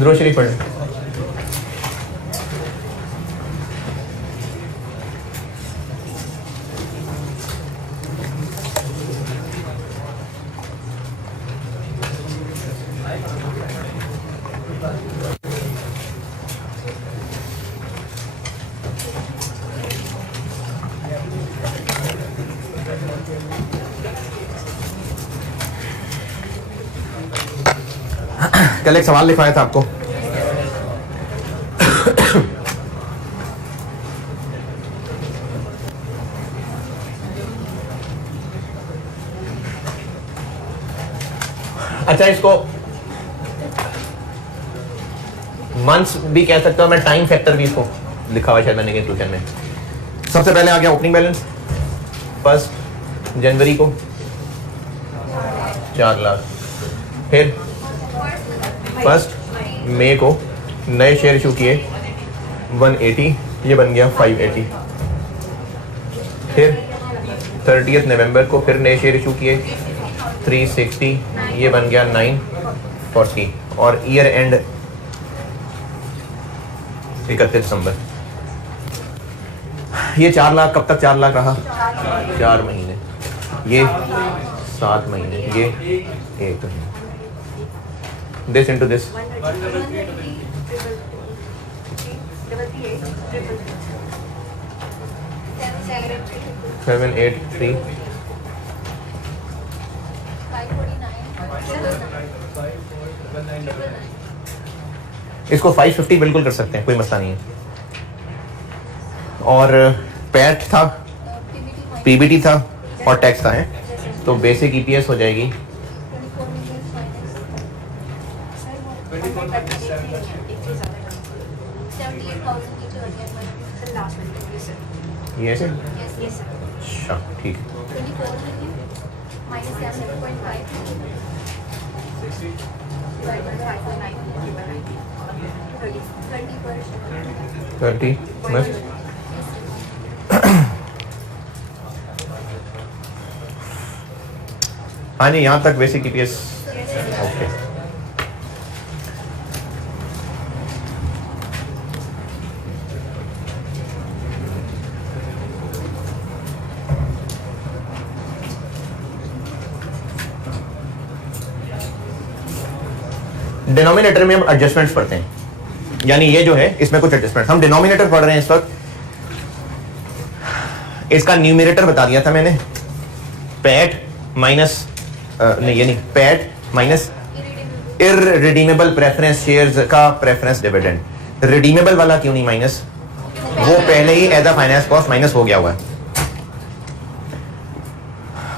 दुरूद शरीफ पढ़ें। कल एक सवाल लिखवाया था आपको। अच्छा, इसको मंथ्स भी कह सकता हूं मैं, टाइम फैक्टर भी इसको लिखा हुआ है शायद मैंने इंक्लूजन में। सबसे पहले आ गया ओपनिंग बैलेंस 1 जनवरी को 4 लाख। फिर 1 मई को नए शेयर इशू किए 180, ये बन गया 580। फिर 30 नवंबर को फिर नए शेयर इशू किए 360, ये बन गया 940। और ईयर एंड 31 दिसंबर। ये 4 लाख कब तक 4 लाख रहा? 4 महीने। ये 7 महीने, ये 1 महीने। This into this 783 इसको 550 बिल्कुल कर सकते हैं, कोई मसला नहीं है। और पैट था, पीबीटी था और टैक्स था है, तो बेसिक ईपीएस हो जाएगी 78,000 ये से? अच्छा ठीक है। 30 बस। हाँ जी, यहाँ तक बेसिक ईपीएस ओके। डिनोमिनेटर में हम एडजस्टमेंट्स पढ़ते हैं, यानी ये जो है इसमें कुछ एडजस्टमेंट। हम डिनोमिनेटर पढ़ रहे हैं इस वक्त। इसका न्यूमरेटर बता दिया था मैंने, पैट माइनस नहीं, ये नहीं, PAT minus irredeemable preference shares का प्रेफरेंस डिविडेंड। रिडीमेबल वाला क्यों नहीं माइनस? वो पहले ही as a finance cost minus हो गया हुआ है।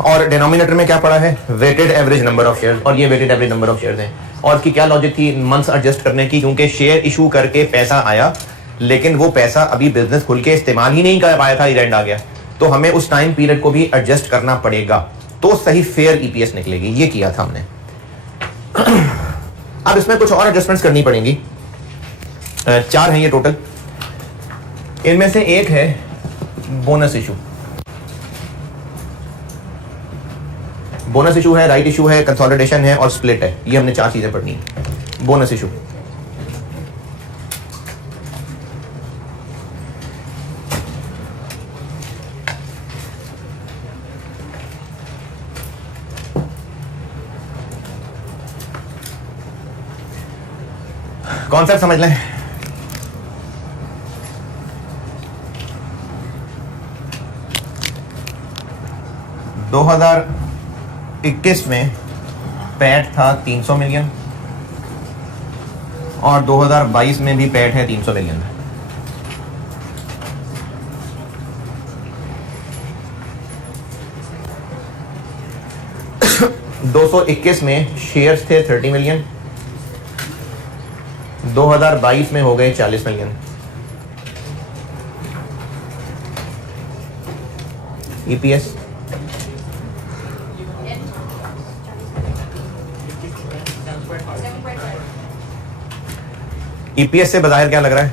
और डिनोमिनेटर में क्या पड़ा है? Weighted average number of shares, और ये weighted average number of shares हैं। और उसकी क्या लॉजिक थी मंथ्स एडजस्ट करने की? क्योंकि शेयर इशू करके पैसा आया, लेकिन वो पैसा अभी बिजनेस खुल के इस्तेमाल ही नहीं कर पाया था, ईयर एंड आ गया, तो हमें उस टाइम पीरियड को भी एडजस्ट करना पड़ेगा, तो सही फेयर ईपीएस निकलेगी। ये किया था हमने। अब इसमें कुछ और एडजस्टमेंट्स करनी पड़ेंगी। 4 हैं ये टोटल। इनमें से एक है बोनस इशू। बोनस इशू है, राइट इशू है, कंसोलिडेशन है और स्प्लिट है। ये हमने 4 चीजें पढ़नी है। बोनस इशू, कॉन्सेप्ट समझ लें। दो 2021 में पैट था 300 मिलियन और 2022 में भी पैट है 300 मिलियन। $221 में शेयर्स थे 30 मिलियन, 2022 में हो गए 40 मिलियन। ईपीएस ईपीएस से बाहर क्या लग रहा है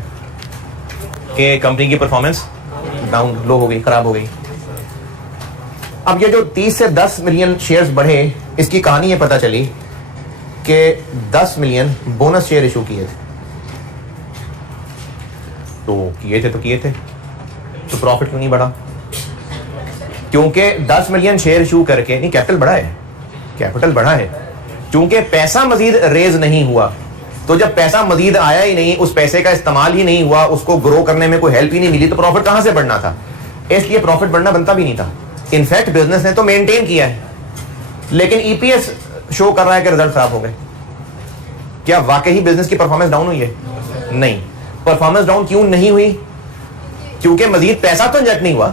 कि कंपनी की परफॉर्मेंस डाउन, लो हो गई, खराब हो गई। अब ये जो 30 से 10 मिलियन शेयर्स बढ़े, इसकी कहानी ये पता चली कि 10 मिलियन बोनस शेयर इशू किए थे। तो किए थे तो प्रॉफिट क्यों नहीं बढ़ा? क्योंकि 10 मिलियन शेयर इशू करके नहीं, कैपिटल बढ़ा है क्योंकि पैसा मजीद रेज नहीं हुआ। तो जब पैसा मजीद आया ही नहीं, उस पैसे का इस्तेमाल ही नहीं हुआ, उसको ग्रो करने में कोई हेल्प ही नहीं मिली, तो प्रॉफिट कहां से बढ़ना था? इसलिए प्रॉफिट बढ़ना बनता भी नहीं था। इनफैक्ट बिजनेस ने तो मेंटेन किया है, लेकिन ईपीएस शो कर रहा है कि रिजल्ट खराब हो गए। क्या वाकई बिजनेस की परफॉर्मेंस डाउन हुई है? नहीं। परफॉर्मेंस डाउन क्यों नहीं हुई? क्योंकि मजीद पैसा तो इंजेक्ट नहीं हुआ।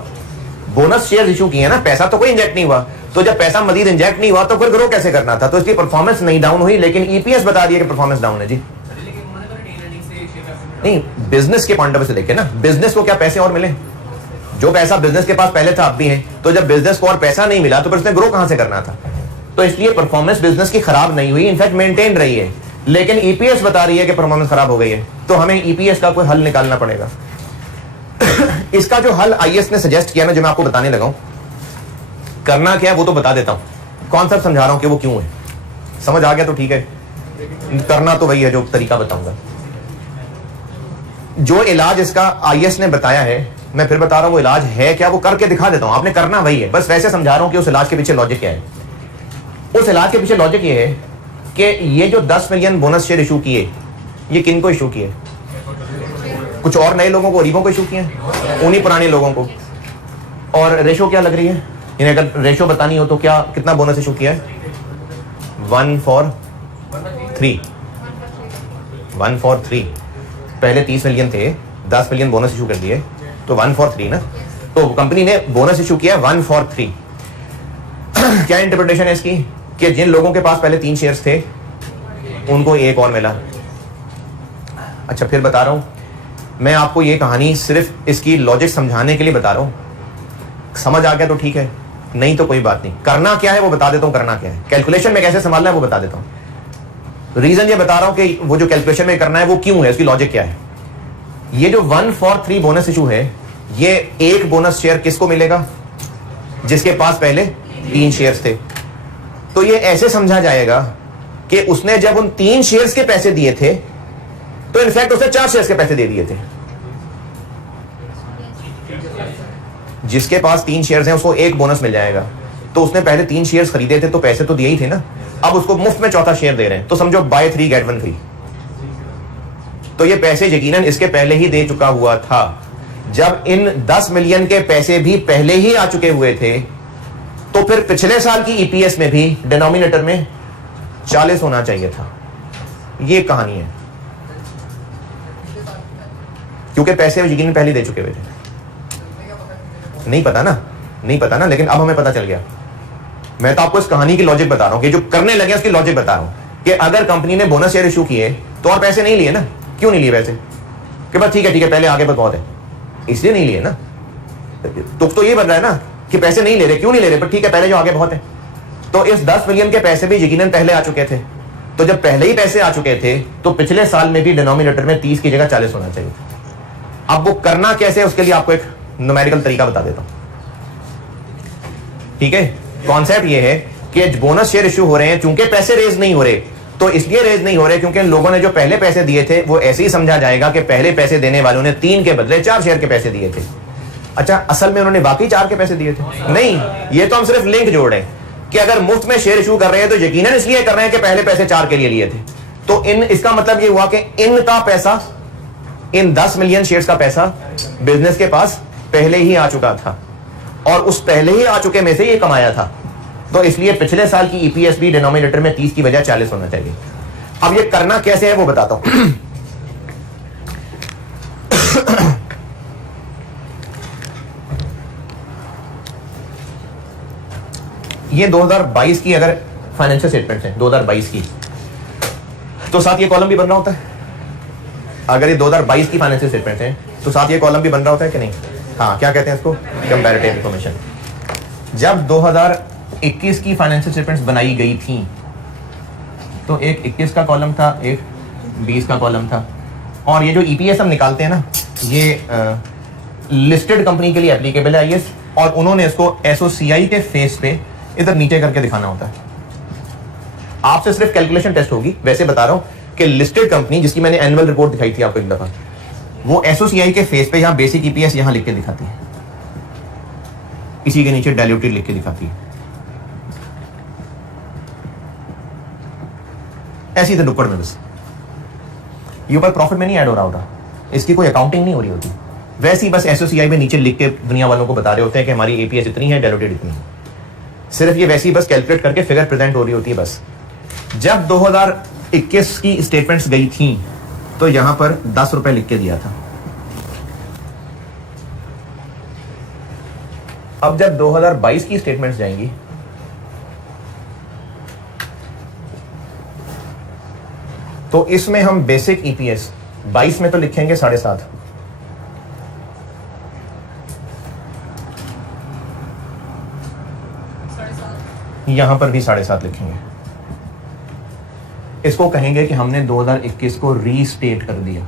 बोनस शेयर इशू किए ना, पैसा तो कोई इंजेक्ट नहीं हुआ। तो जब पैसा मजीद इंजेक्ट नहीं हुआ तो फिर ग्रो कैसे करना था? तो इसलिए परफॉर्मेंस नहीं डाउन हुई, लेकिन ईपीएस बता दिया कि परफॉर्मेंस डाउन है जी। नहीं, बिजनेस के पॉइंट ऑफ व्यू से देखे ना, बिजनेस को क्या पैसे और मिले? जो पैसा बिजनेस के पास पहले था अब भी है, तो जब बिजनेस को और पैसा नहीं मिला तो फिर उसने ग्रो कहां से करना था? तो इसलिए परफॉर्मेंस बिजनेस की खराब नहीं हुई, इनफैक्ट मेंटेन रही है, लेकिन ईपीएस बता रही है कि परफॉर्मेंस खराब हो गई है। तो हमें ईपीएस का कोई हल निकालना पड़ेगा। इसका जो हल आईएएस ने सजेस्ट किया ना, जो मैं आपको बताने लगा हूं, करना क्या है वो तो बता देता हूं, कॉन्सेप्ट समझा रहा हूं कि वो क्यों है। समझ आ गया तो ठीक है, करना तो वही है जो तरीका बताऊंगा। जो इलाज इसका आईएएस ने बताया है, मैं फिर बता रहा हूं वो इलाज है क्या, वो करके दिखा देता हूं। आपने करना वही है, बस वैसे समझा रहा हूं कि उस इलाज के पीछे लॉजिक क्या है। उस इलाज के पीछे लॉजिक ये है कि ये जो 10 मिलियन बोनस शेयर इशू किए, ये किन को इशू किए? कुछ और नए लोगों को, गरीबों को इशू किए, उन्हीं पुराने लोगों को। और रेशो क्या लग रही है? यानी अगर रेशो बतानी हो तो क्या, कितना बोनस इशू किया है? 1/3। 1/3। पहले 30 मिलियन थे, 10 मिलियन बोनस इशू कर दिए, तो 1/3 ना। तो कंपनी ने बोनस इशू किया 1/3। क्या इंटरप्रिटेशन है इसकी? कि जिन लोगों के पास पहले 3 शेयर्स थे उनको एक और मिला। अच्छा, फिर बता रहा हूं मैं आपको, ये कहानी सिर्फ इसकी लॉजिक समझाने के लिए बता रहा हूं। समझ आ गया तो ठीक है, नहीं तो कोई बात नहीं। करना क्या है वो बता देता हूं, करना क्या है, कैलकुलेशन में कैसे संभालना है वो बता देता हूं। रीजन ये बता रहा हूं कि वो जो कैलकुलेशन में करना है वो क्यों है, उसकी लॉजिक क्या है। ये जो 1/3 बोनस इशू है, ये एक बोनस शेयर किसको मिलेगा? जिसके पास पहले 3 शेयर्स थे। तो ये ऐसे समझा जाएगा कि उसने जब उन 3 शेयर्स के पैसे दिए थे तो इनफैक्ट उसने 4 शेयर्स के पैसे दे दिए थे। जिसके पास 3 शेयर्स हैं उसको एक बोनस मिल जाएगा। तो उसने पहले 3 शेयर्स खरीदे थे तो पैसे तो दिए ही थे ना, अब उसको मुफ्त में चौथा शेयर दे रहे हैं। तो समझो बाय 3 गेट 1 फ्री। तो ये पैसे यकीनन इसके पहले ही दे चुका हुआ था। जब इन 10 मिलियन के पैसे भी पहले ही आ चुके हुए थे, तो फिर पिछले साल की ईपीएस में भी डिनोमिनेटर में 40 होना चाहिए था। ये कहानी है, क्योंकि पैसे यकीनन पहले दे चुके हुए थे। नहीं पता ना, लेकिन अब हमें पता चल गया। मैं तो आपको इस कहानी की लॉजिक बता रहा हूं कि जो करने लगे उसकी लॉजिक बता रहा हूं कि अगर कंपनी ने बोनस शेयर इशू किए तो और पैसे नहीं लिए ना। क्यों नहीं लिए पैसे? कि बस ठीक है पहले आगे बस बहुत है, इसलिए नहीं लिए ना। तो ये बन रहा है ना कि पैसे नहीं ले रहे। क्यों नहीं ले रहे? पर ठीक है, पहले जो आगे बहुत है। तो इस 10 मिलियन के पैसे भी यकीनन पहले आ चुके थे। तो जब पहले ही पैसे आ चुके थे तो पिछले साल में भी डिनोमिनेटर में 30 की जगह 40 होना चाहिए था। अब वो करना कैसे है उसके लिए आपको एक न्यूमेरिकल तरीका बता देता हूं। ठीक है, कॉन्सेप्ट ये है कि बोनस शेयर इशू हो रहे हैं, चूंकि पैसे रेज नहीं हो रहे, तो इसलिए रेज नहीं हो रहे क्योंकि लोगों ने जो पहले पैसे दिए थे वो ऐसे ही समझा जाएगा कि पहले पैसे देने वालों ने 3 के बदले 4 शेयर के पैसे दिए थे। अच्छा, असल में उन्होंने बाकी 4 के पैसे दिए थे? नहीं, ये तो हम सिर्फ लिंक जोड़ रहे हैं कि अगर मुफ्त में शेयर इशू कर रहे हैं तो यकीनन इसलिए कर रहे हैं कि पहले पैसे 4 के लिए लिए थे। तो इसका मतलब ये हुआ कि इनका पैसा, इन 10 मिलियन शेयर्स का पैसा बिजनेस के पास पहले ही आ चुका था, और उस पहले ही आ चुके में से ये कमाया था। तो इसलिए पिछले साल की ईपीएस भी डिनोमिनेटर में 30 की बजाय 40 होना चाहिए। अब ये करना कैसे है वो बताता हूं। ये 2022 की अगर फाइनेंशियल स्टेटमेंट है 2022 की, तो साथ ये कॉलम भी बन रहा होता है। अगर ये 2022 की फाइनेंशियल स्टेटमेंट है तो साथ ये कॉलम भी बन रहा होता है कि नहीं? हाँ, क्या कहते हैं इसको? Comparative information. जब 2021 की फाइनेंशियल स्टेटमेंट्स बनाई गई थी तो एक 21 का कॉलम था, एक 20 का कॉलम था। और ये जो ईपीएस हम निकालते हैं ना, ये लिस्टेड कंपनी के लिए एप्लीकेबल है आईएएस, और उन्होंने इसको एसओसीआई के फेस पे इधर नीचे करके दिखाना होता है। आपसे सिर्फ कैलकुलेशन टेस्ट होगी। वैसे बता रहा हूं कि लिस्टेड कंपनी, जिसकी मैंने एनुअल रिपोर्ट दिखाई थी आपको एक दफा, वो एसओसीआई के फेस पे यहाँ बेसिक ईपीएस यहाँ लिख के दिखाती है, इसी के नीचे डाइल्यूटेड लिख के दिखाती है। ऐसी तो नुक्कड़ में बस ये ऊपर प्रॉफिट में नहीं ऐड हो रहा होता, इसकी कोई अकाउंटिंग नहीं हो रही होती, वैसे ही बस एसओसीआई में नीचे लिख के दुनिया वालों को बता रहे होते हैं कि हमारी एपीएस इतनी है, डाइल्यूटेड इतनी है। सिर्फ ये वैसे ही बस कैलकुलेट करके फिगर प्रेजेंट हो रही होती है बस। जब 2021 की स्टेटमेंट्स गई थी तो यहां पर 10 रुपए लिख के दिया था। अब जब 2022 की स्टेटमेंट्स जाएंगी तो इसमें हम बेसिक ईपीएस 22 में तो लिखेंगे 7.5, यहां पर भी 7.5 लिखेंगे। इसको कहेंगे कि हमने 2021 को रीस्टेट कर दिया।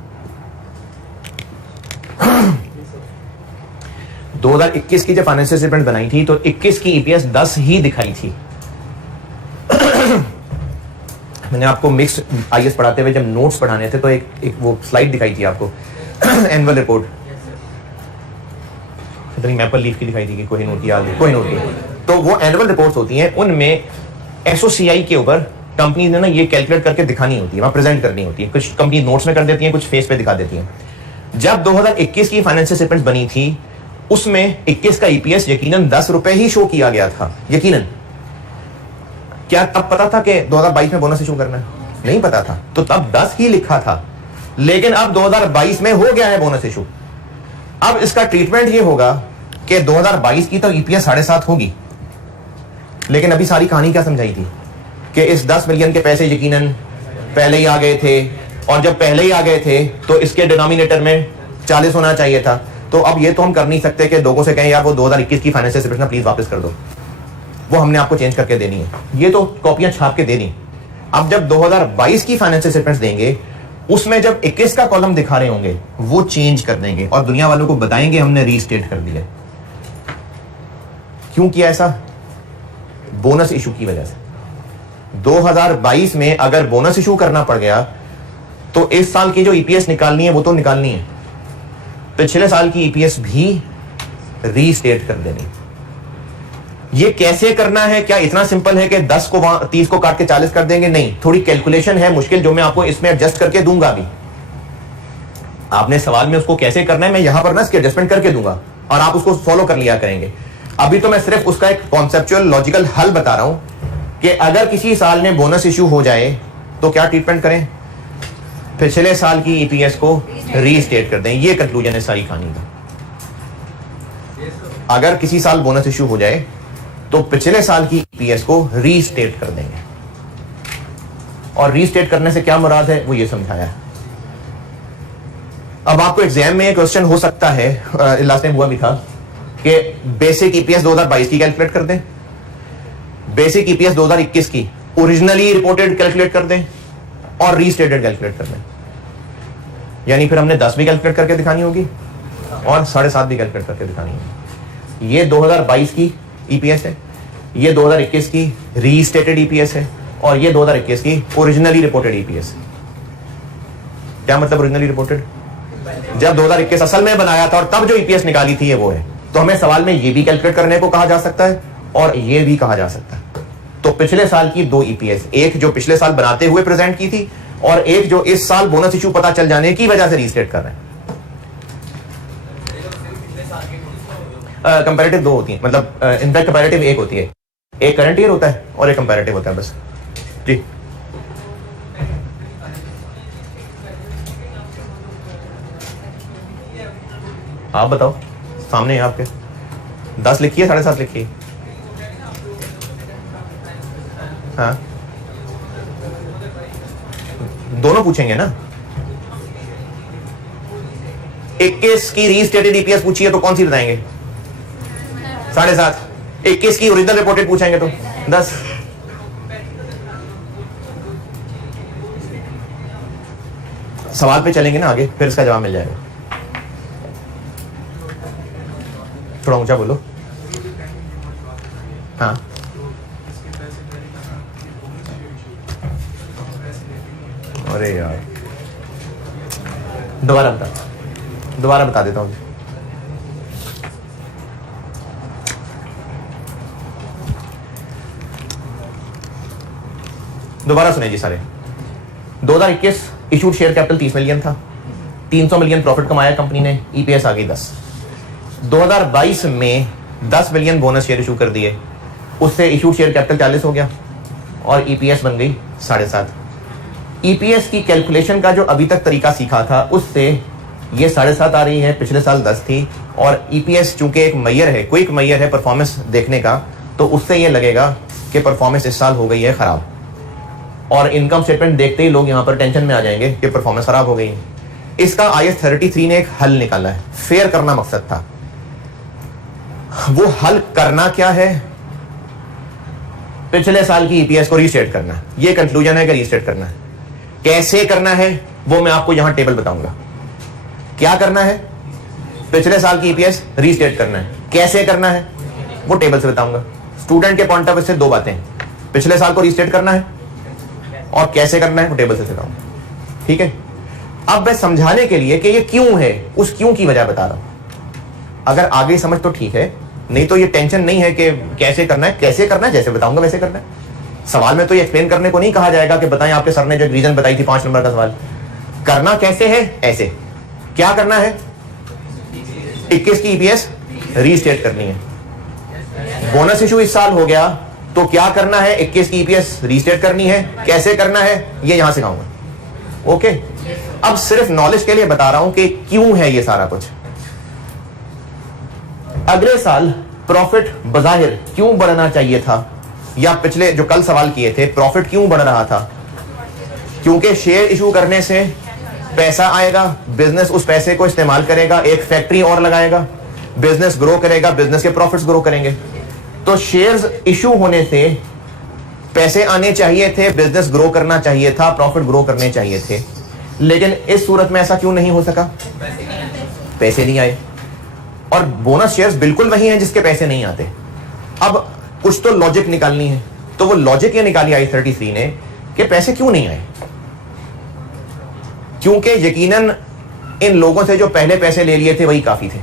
2021 की जब फाइनेंशियल स्टेटमेंट बनाई थी तो 21 की ईपीएस 10 ही दिखाई थी। मैंने आपको मिक्स आईएएस पढ़ाते हुए जब नोट्स पढ़ाने थे तो एक वो स्लाइड दिखाई थी आपको एनुअल रिपोर्ट, इतनी मैपल लीफ की दिखाई थी कि कोई नोट की याद है, कोई नोट की। तो वो एनुअल रिपोर्ट्स होती हैं, उनमें एसओसीआई के ऊपर कंपनी ने ना ये कैलकुलेट करके दिखानी होती है, वहां प्रेजेंट करनी होती है। कुछ कंपनी नोट्स में कर देती हैं, कुछ फेस पे दिखा देती हैं। जब 2021 की फाइनेंशियल स्टेटमेंट बनी थी उसमें 21 का ईपीएस यकीनन 10 रुपए ही शो किया गया था, यकीनन। क्या तब पता था कि 2022 में बोनस इशू करना है? नहीं पता था, तो तब 10 ही लिखा था। लेकिन अब 2022 में हो गया है बोनस इशू। अब इसका ट्रीटमेंट ये होगा कि 2022 की तो ईपीएस 7.5 होगी, लेकिन अभी सारी कहानी क्या समझाई थी कि इस 10 मिलियन के पैसे यकीनन पहले ही आ गए थे, और जब पहले ही आ गए थे तो इसके डिनोमिनेटर में 40 होना चाहिए था। तो अब ये तो हम कर नहीं सकते कि लोगों से कहें यार वो 2021 की फाइनेंशियल स्टेटमेंट प्लीज वापस कर दो, वो हमने आपको चेंज करके देनी है, ये तो कॉपियां छाप के देनी। अब जब 2022 की फाइनेंशियल स्टेटमेंट्स देंगे उसमें जब 21 का कॉलम दिखा रहे होंगे वो चेंज कर देंगे और दुनिया वालों को बताएंगे हमने रीस्टेट कर दिया। क्यों किया ऐसा? बोनस इशू की वजह से। 2022 में अगर बोनस इशू करना पड़ गया तो इस साल की जो ईपीएस निकालनी है वो तो निकालनी है, पिछले साल की ईपीएस भी रीस्टेट कर देनी। ये कैसे करना है? क्या इतना सिंपल है कि 10 को 30 को काट के 40 कर देंगे? नहीं, थोड़ी कैलकुलेशन है मुश्किल, जो मैं आपको इसमें एडजस्ट करके दूंगा। भी आपने सवाल में उसको कैसे करना है मैं यहां पर ना इसके एडजस्टमेंट करके दूंगा और आप उसको फॉलो कर लिया करेंगे। अभी तो मैं सिर्फ उसका एक कॉन्सेप्चुअल लॉजिकल हल बता रहा हूं कि अगर किसी साल में बोनस इशू हो जाए तो क्या ट्रीटमेंट करें, पिछले साल की ईपीएस को रीस्टेट कर दें। ये कंक्लूजन है सारी कहानी का। अगर किसी साल बोनस इशू हो जाए तो पिछले साल की ईपीएस को रीस्टेट कर देंगे, और रीस्टेट करने से क्या मुराद है वो ये समझाया है। अब आपको एग्जाम में क्वेश्चन हो सकता है, लास्ट टाइम हुआ भी था, कि बेसिक ईपीएस 2022 की कैलकुलेट कर दें, बेसिक ईपीएस 2021 की ओरिजिनली रिपोर्टेड कैलकुलेट कर दें और रीस्टेटेड कैलकुलेट कर दें। यानी फिर हमने 10 भी कैलकुलेट करके दिखानी होगी और 7.5 भी कैलकुलेट करके दिखानी होगी। ये 2022 की ईपीएस है, ये 2021 की रीस्टेटेड ईपीएस है, और ये 2021 की ओरिजिनली रिपोर्टेड ईपीएस। क्या मतलब ओरिजिनली रिपोर्टेड? जब 2021 असल में बनाया था और तब जो ईपीएस निकाली थी ये वो है। तो हमें सवाल में ये भी कैलकुलेट करने को कहा जा सकता है और ये भी कहा जा सकता है। तो पिछले साल की 2 ईपीएस, एक जो पिछले साल बनाते हुए प्रेजेंट की थी और एक जो इस साल बोनस इशू पता चल जाने की वजह से रीस्टेट कर रहे हैं। कंपैरेटिव 2 होती है, मतलब इनफैक्ट कंपैरेटिव 1 होती है, एक करंट ईयर होता है और एक कंपैरेटिव होता है बस। जी आप बताओ, सामने है आपके 10 लिखी है, 7.5 लिखी है। हाँ दोनों पूछेंगे ना। 21 की रीस्टेटेड ईपीएस पूछी है तो कौन सी बताएंगे? 7.5। 21 की ओरिजिनल रिपोर्टेड पूछेंगे तो 10। सवाल पे चलेंगे ना आगे, फिर इसका जवाब मिल जाएगा। थोड़ा ऊंचा बोलो। हाँ अरे यार दोबारा बता। दोबारा बता देता हूँ। दोबारा सुने जी सारे। 2021 इशूड शेयर कैपिटल 30 मिलियन था, 300 मिलियन प्रॉफिट कमाया कंपनी ने, ईपीएस आ गई 10। 2022 में 10 मिलियन बोनस शेयर इशू कर दिए, उससे इशूड शेयर कैपिटल 40 हो गया और ईपीएस बन गई 7.5। ईपीएस की कैलकुलेशन का जो अभी तक तरीका सीखा था उससे ये 7.5 आ रही है, पिछले साल 10 थी। और ईपीएस चूंकि एक मैयर है, क्विक मैयर है परफॉर्मेंस देखने का, तो उससे ये लगेगा कि परफॉर्मेंस इस साल हो गई है खराब, और इनकम स्टेटमेंट देखते ही लोग यहां पर टेंशन में आ जाएंगे कि परफॉर्मेंस खराब हो गई है। इसका IAS 33 ने एक हल निकाला है, फेयर करना मकसद था। वो हल करना क्या है? पिछले साल की ईपीएस को रीस्टेट करना है। ये कंक्लूजन है कि रीस्टेट करना है। कैसे करना है वो मैं आपको यहां टेबल बताऊंगा। क्या करना है? पिछले साल की ईपीएस रीस्टेट करना है। कैसे करना है वो टेबल से बताऊंगा। स्टूडेंट के पॉइंट ऑफ व्यू से दो बातें, पिछले साल को रीस्टेट करना है और कैसे करना है वो टेबल से बताऊंगा। ठीक है, अब मैं समझाने के लिए कि ये क्यों है, उस क्यों की वजह बता रहा हूं। अगर आगे समझ तो ठीक है, नहीं तो ये टेंशन नहीं है कि कैसे करना है। कैसे करना है जैसे बताऊंगा वैसे करना है। सवाल में तो ये एक्सप्लेन करने को नहीं कहा जाएगा कि बताएं आपके सर ने जो रीजन बताई थी 5 नंबर का सवाल। करना कैसे है? ऐसे। क्या करना है? 21 की ईपीएस रीस्टेट करनी है। बोनस इशू इस साल हो गया तो क्या करना है? 21 की ईपीएस रीस्टेट करनी है। कैसे करना है ये यहां सिखाऊंगा। ओके, अब सिर्फ नॉलेज के लिए बता रहा हूं कि क्यों है ये सारा कुछ। अगले साल प्रॉफिट बजाहिर क्यों बढ़ना चाहिए था, या पिछले जो कल सवाल किए थे प्रॉफिट क्यों बढ़ रहा था? क्योंकि शेयर इशू करने से पैसा आएगा, बिजनेस उस पैसे को इस्तेमाल करेगा, एक फैक्ट्री और लगाएगा, बिजनेस ग्रो करेगा, बिजनेस के प्रॉफिट्स ग्रो करेंगे। तो शेयर्स इशू होने से पैसे आने चाहिए थे, बिजनेस ग्रो करना चाहिए था, प्रॉफिट ग्रो करने चाहिए थे। लेकिन इस सूरत में ऐसा क्यों नहीं हो सका? पैसे नहीं आए। और बोनस शेयर्स बिल्कुल वही हैं जिसके पैसे नहीं आते। अब कुछ तो लॉजिक निकालनी है, तो वो लॉजिक ये निकाली IAS 33 ने कि पैसे क्यों नहीं आए। क्योंकि यकीनन इन लोगों से जो पहले पैसे ले लिए थे वही काफी थे।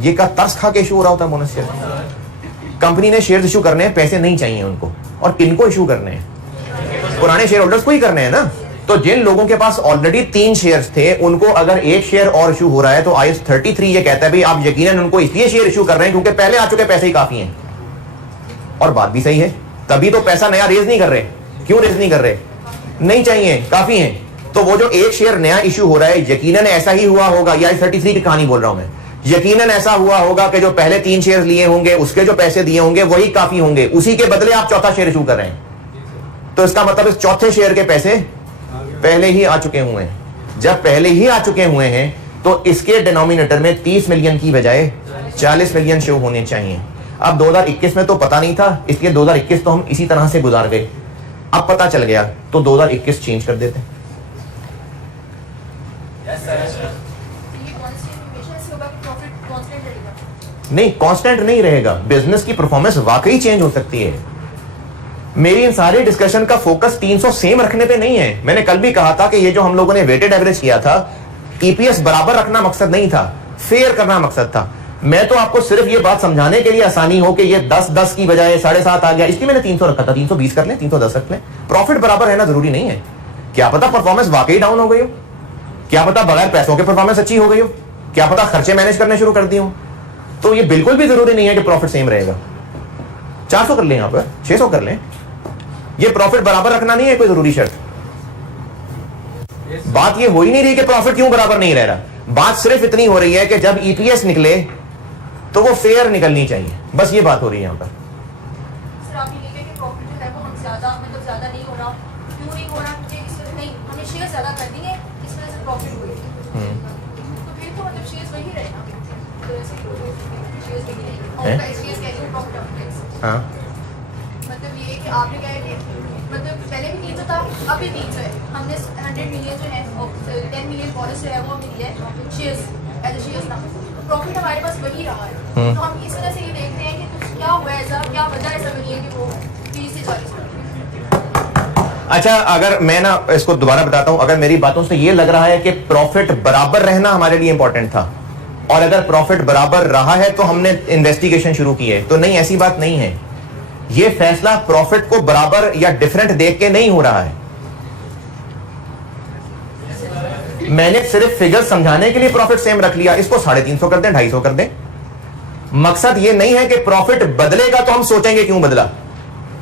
ये का तरस खा के इशू हो रहा होता बोनस शेयर। कंपनी ने शेयर इशू करने हैं, पैसे नहीं चाहिए उनको, और किनको इशू करने हैं? पुराने शेयर होल्डर्स को ही करने हैं ना। तो जिन लोगों के पास ऑलरेडी 3 शेयर्स थे उनको अगर एक शेयर और इशू हो रहा है तो IAS 33 ये कहता है भाई आप यकीनन उनको इसलिए शेयर इशू कर रहे हैं क्योंकि पहले आ चुके पैसे ही काफी हैं। और बात भी सही है, तभी तो पैसा नया रेज नहीं कर रहे। क्यों रेज नहीं कर रहे? नहीं चाहिए, काफी हैं। तो वो जो एक शेयर नया इशू हो रहा है यकीनन ऐसा ही हुआ होगा। IAS 33 की कहानी बोल रहा हूं मैं। यकीनन ऐसा हुआ होगा कि जो पहले 3 शेयर लिए होंगे उसके जो पैसे दिए होंगे वही काफी होंगे, उसी के बदले आप चौथा शेयर इशू कर रहे हैं। तो इसका मतलब इस चौथे शेयर के पैसे पहले ही आ चुके हुए हैं। जब पहले ही आ चुके हुए हैं तो इसके डिनोमिनेटर में 30 मिलियन की बजाय 40 मिलियन शो होने चाहिए। अब 2021 में तो पता नहीं था, इसलिए 2021 तो हम इसी तरह से गुजार गए। अब पता चल गया तो 2021 चेंज कर देते हैं। नहीं, कांस्टेंट नहीं रहेगा। बिजनेस की परफॉर्मेंस वाकई चेंज हो सकती है। मेरी इन सारे डिस्कशन का फोकस 300 सेम रखने पे नहीं है। मैंने कल भी कहा था कि ये जो हम लोगों ने वेटेड एवरेज किया था, ईपीएस बराबर रखना मकसद नहीं था, फेयर करना मकसद था। मैं तो आपको सिर्फ ये बात समझाने के लिए आसानी हो कि ये 10-10 की बजाय 7.5 आ गया, इसलिए मैंने 300 रखा था। 320 कर लें, 310 रख लें, प्रॉफिट बराबर रहना जरूरी नहीं है। क्या पता परफॉर्मेंस वाकई डाउन हो गई हो, क्या पता बगैर पैसों के परफॉर्मेंस अच्छी हो गई हो, क्या पता खर्चे मैनेज करने शुरू कर दिए हो। तो ये बिल्कुल भी जरूरी नहीं है कि प्रॉफिट सेम रहेगा। 400 कर लें, यहां पर 600 कर लें, ये प्रॉफिट बराबर रखना नहीं है कोई जरूरी शर्त। बात ये हो ही नहीं रही कि प्रॉफिट क्यों बराबर नहीं रह रहा। बात सिर्फ इतनी हो रही है कि जब ईपीएस निकले तो वो फेयर निकलनी चाहिए, बस ये बात हो रही है यहां पर। सर आप ये कहें कि प्रॉफिट जो है वो हम ज्यादा नहीं हो रहा, क्यों नहीं हो रहा? क्योंकि इस वजह नहीं, हमने शेयर ज्यादा कर दिए, इस वजह से प्रॉफिट हुई। तो फिर तो मतलब शेयर्स वही रहे ना, तो ऐसे शेयर्स वही रहे और शेयर्स कह रही प्रॉफिट ऑफ टैक्स। हां, मतलब ये कि आपने कहा कि मतलब पहले भी 300 था, अब भी 300 है। हमने 100 मिलियन जो है 10 मिलियन बोनस जो है वो मिली है शेयर्स एज अ शेयर्स ना, प्रॉफिट हमारे पास वही रहा है। तो हम इस वजह से ये देख रहे हैं कि कुछ क्या हुआ ऐसा, क्या वजह ऐसा बनी है कि वो 30 से 40 अच्छा, अगर मैं ना इसको दोबारा बताता हूं, अगर मेरी बातों से ये लग रहा है कि प्रॉफिट बराबर रहना हमारे लिए इंपॉर्टेंट था, और अगर प्रॉफिट बराबर रहा है तो हमने इन्वेस्टिगेशन शुरू की है, तो नहीं, ऐसी बात नहीं है। ये फैसला प्रॉफिट को बराबर या डिफरेंट देख के नहीं हो रहा है। मैंने सिर्फ फिगर समझाने के लिए प्रॉफिट सेम रख लिया, इसको 350 कर दें, 250 कर दें। मकसद ये नहीं है कि प्रॉफिट बदलेगा तो हम सोचेंगे क्यों बदला,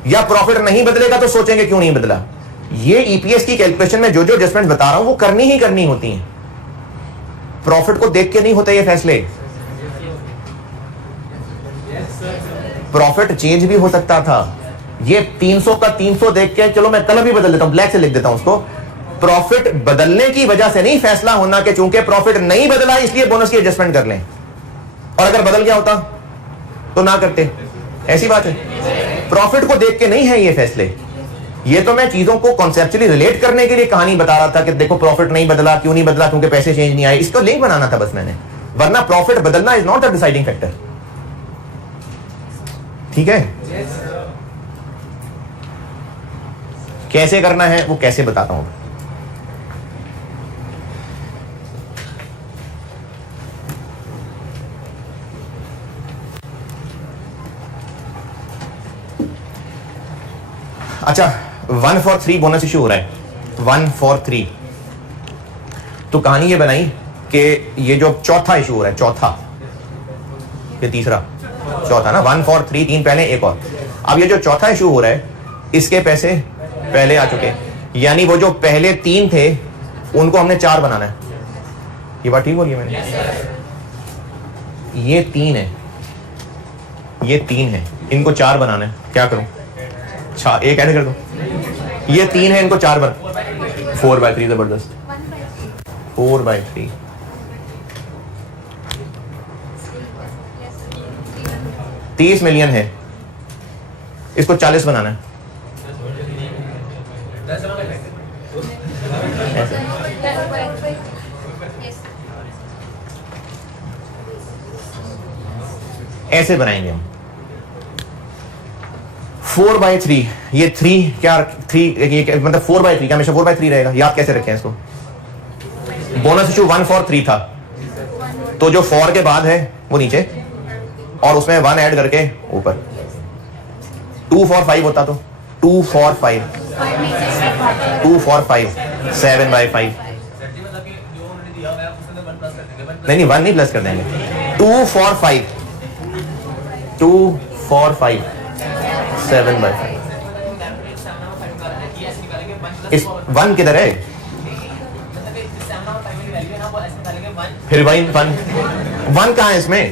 या प्रॉफिट नहीं बदलेगा तो सोचेंगे क्यों नहीं बदला। ये ईपीएस की कैलकुलेशन में जो जो एडजस्टमेंट बता रहा हूं वो करनी ही करनी होती हैं। प्रॉफिट को देख के नहीं होते ये फैसले। प्रॉफिट चेंज भी हो सकता था। ये 300 का 300 देख के, चलो मैं कलर भी बदल देता हूं, ब्लैक से लिख देता हूं उसको। प्रॉफिट बदलने की वजह से नहीं फैसला होना कि चूंकि प्रॉफिट नहीं बदला इसलिए बोनस की एडजस्टमेंट कर लें, और अगर बदल गया होता तो ना करते। ऐसी बात है। प्रॉफिट को देख के नहीं है ये फैसले। ये तो मैं चीजों को कॉन्सेप्चुअली रिलेट करने के लिए कहानी बता रहा था कि देखो प्रॉफिट नहीं बदला, क्यों नहीं बदला, क्योंकि पैसे चेंज नहीं आए। इसको लिंक बनाना था बस मैंने, वरना प्रॉफिट बदलना is not the deciding factor. ठीक है, कैसे करना है वो कैसे बताता हूं। अच्छा, 1 for 3 बोनस इशू हो रहा है, 1 for 3। तो कहानी ये बनाई कि ये जो चौथा इशू हो रहा है, चौथा, ये तीसरा, चौथा ना, 1 for 3, 3 पहले एक और। अब ये जो चौथा इशू हो रहा है इसके पैसे पहले आ चुके हैं, यानी वो जो पहले 3 थे उनको हमने 4 बनाना है। ये बात ठीक बोली मैंने? ये 3 है, ये 3 है, इनको 4 बनाना है। क्या करूं? एक ऐड कर दो। ये 3 है, इनको 4 बना, 4/3, जबरदस्त, 4/3। $30 मिलियन है, इसको 40 बनाना है। ऐसे बनाएंगे हम 4/3। ये 3 क्या, 3 मतलब 4/3 क्या हमेशा 4/3 रहेगा? याद कैसे रखें इसको? बोनस इशू 1 for 3 था, तो जो 4 के बाद है वो नीचे, और उसमें 1 ऐड करके ऊपर। 2 for 5 होता तो 2 for 5, 2 for 5, 7/5। नहीं, 1 नहीं प्लस कर देंगे। 2 for 5, 2 for 5, 7/5। इस 1 किधर है? फिर 1 कहां है इसमें?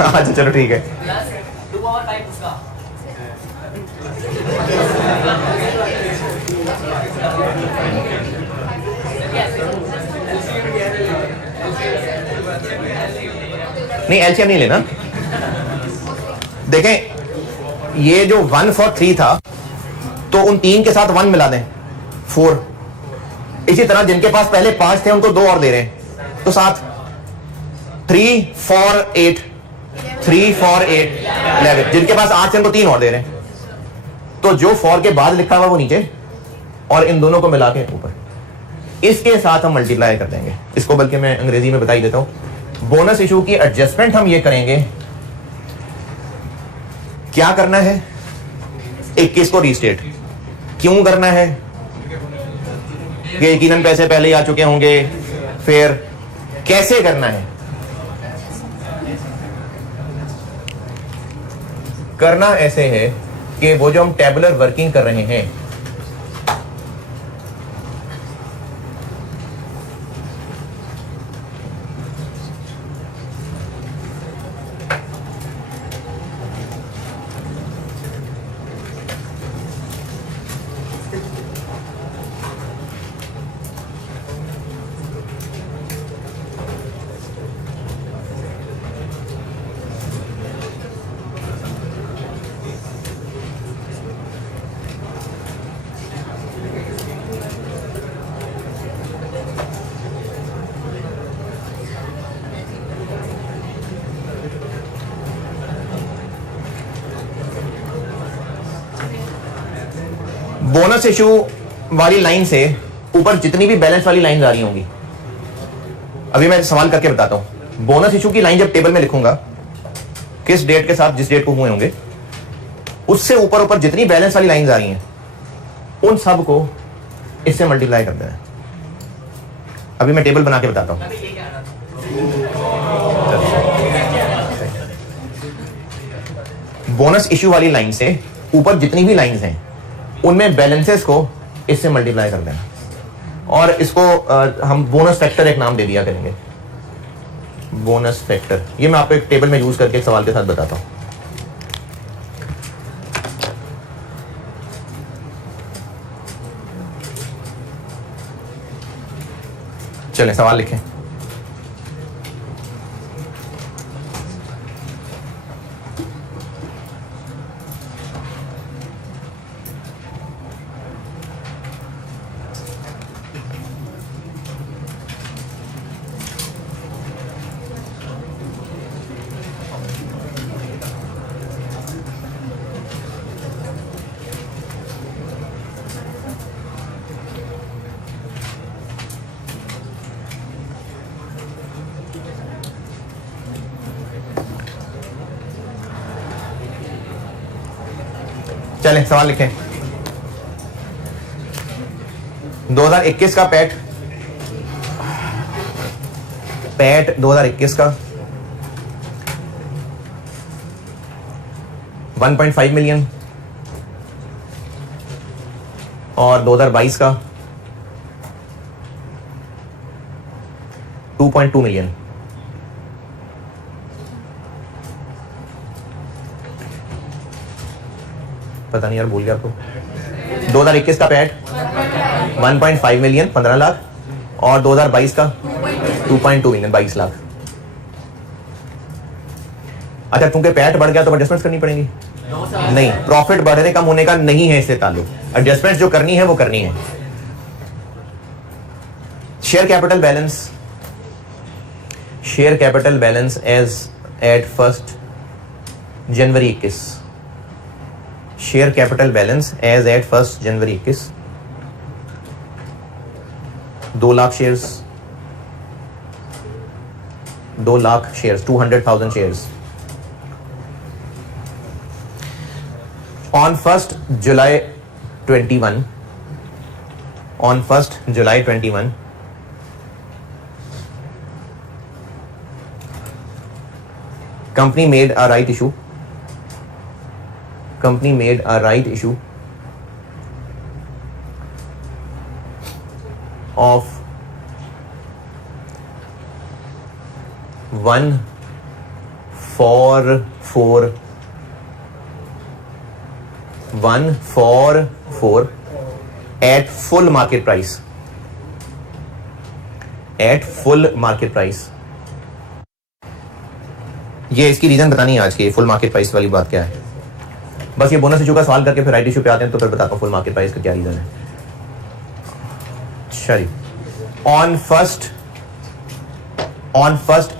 अच्छा चलो ठीक है। नहीं, एलसीएम नहीं लेना। देखें, ये जो 1 for 3 था तो उन 3 के साथ 1 मिला दें, 4। इसी तरह जिनके पास पहले 5 थे उनको 2 और दे रहे हैं, तो 7। 3 for 8, 3 for 8, 11। जिनके पास 8 थे उनको 3 और दे रहे हैं, तो जो 4 के बाद लिखा हुआ वो नीचे, और इन दोनों को मिला के ऊपर। इसके साथ हम मल्टीप्लाई कर देंगे इसको, बल्कि मैं अंग्रेजी में बता ही देता हूं। बोनस इशू की एडजस्टमेंट हम ये करेंगे, क्या करना है? 21 को रीस्टेट क्यों करना है? ये यकीनन पैसे पहले ही आ चुके होंगे। फिर कैसे करना है? करना ऐसे है कि वो जो हम टेबुलर वर्किंग कर रहे हैं, बोनस इशू वाली लाइन से ऊपर जितनी भी बैलेंस वाली लाइन आ रही होंगी, अभी मैं सवाल करके बताता हूं। बोनस इशू की लाइन जब टेबल में लिखूंगा, किस डेट के साथ जिस डेट को हुए होंगे, उससे ऊपर ऊपर जितनी बैलेंस वाली लाइन आ रही हैं, उन सब को इससे मल्टीप्लाई कर देना है। अभी मैं टेबल बना के बताता हूं। बोनस इशू वाली लाइन से ऊपर जितनी भी लाइंस हैं, उनमें बैलेंसेस को इससे मल्टीप्लाई कर देना, और इसको हम बोनस फैक्टर एक नाम दे दिया करेंगे, बोनस फैक्टर। ये मैं आपको एक टेबल में यूज करके एक सवाल के साथ बताता हूं। चलें सवाल लिखें। चलें सवाल लिखें। 2021 का पैट 2021 का 1.5 मिलियन और 2022 का 2.2 मिलियन। पता नहीं यार, भूल गया आपको। 2021 का पैट 1.5 मिलियन 15 लाख और 2022 का 2.2 मिलियन 22 लाख। अच्छा, क्योंकि पैट बढ़ गया तो एडजस्टमेंट्स करनी पड़ेंगी? नहीं, प्रॉफिट बढ़ने कम होने का नहीं है इससे ताल्लुक। एडजस्टमेंट्स जो करनी है वो करनी है। Share capital balance as at 1 January 21। Share capital balance as at 1 January 21 2 lakh shares 200,000 shares. on 1st July 21 company made a right issue of 144 at full market price. ये इसकी रीजन बतानी है आज की। फुल मार्केट प्राइस वाली बात क्या है? बस ये बोनस इशू का सवाल करके फिर राइट इशू पे आते हैं, तो फिर बताता हूँ फुल मार्केट प्राइस का क्या रीजन है। चलिए, on first